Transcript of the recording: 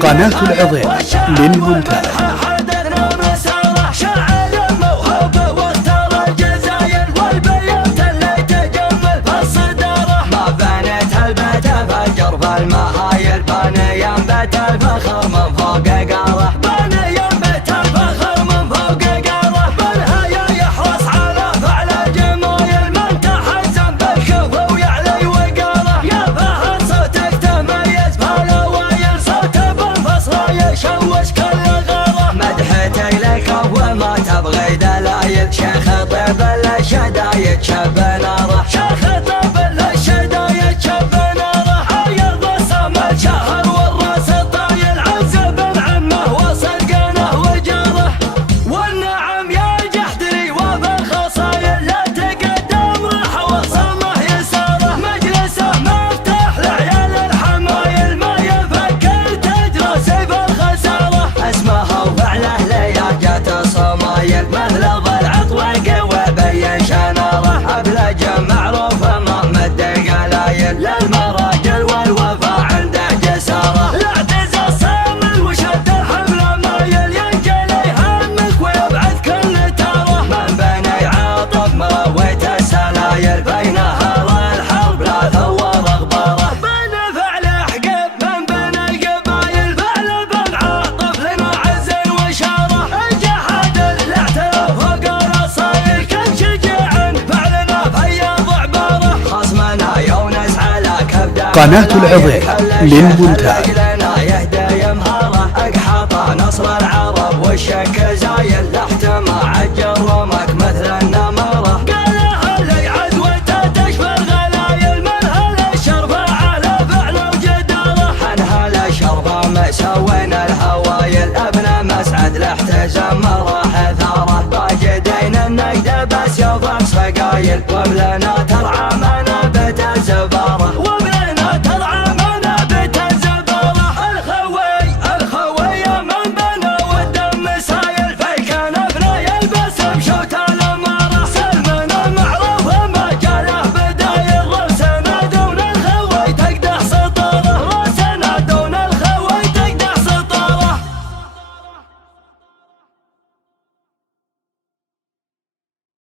قناة العظيم للمونتاج. المهايل باني ينبت الفخر من فوق قاله، باني ينبت الفخر من فوق قاله، بالهيا يحرص على فعل الجمايل من تحزن بالكفو ويعلي وقاله، يا فهد صوتك تميز بهالأوايل، صوته بالفصل يشوش كل غاله، مدحتي لك وما تبغي دلايل، شيخ طيب الشدايد شب ناره، شيخ طيب الشدايد شب ناره، شهر والراس الطايل عزب عمه وصدقانه وجاره، والنعم يا الجحدري وبالخصايل لا تقدم راح وصله يساره، مجلسه مفتاح لعيال الحمايل ما يفكر تدرس بالخساره، اسمها وفعله لياقة صمايل مثل ضلع طويق وبين شناره، ابلج معروف ما مد قلايل للمراجل والوفاء بينها والحرب لا ثور اغباره، بين فعل حقب من بين القبايل فعل بالعاطف لنا عز وشاره، الجحد الاعتراف فوق الاصايل كان شجاع فعلنا فياض عباره، خصمنا يونس على كبده قناة العظيم للمونتاج. لنا يهدى يمهاره اقحاط نصر العرب والشك زايل لاحتمى عجر ومك مثل النمره، سوينا الهوايل ابنى مسعد لاحتزم مراح ثاره، باجدين النقد بس يضرب سقايل وبلنا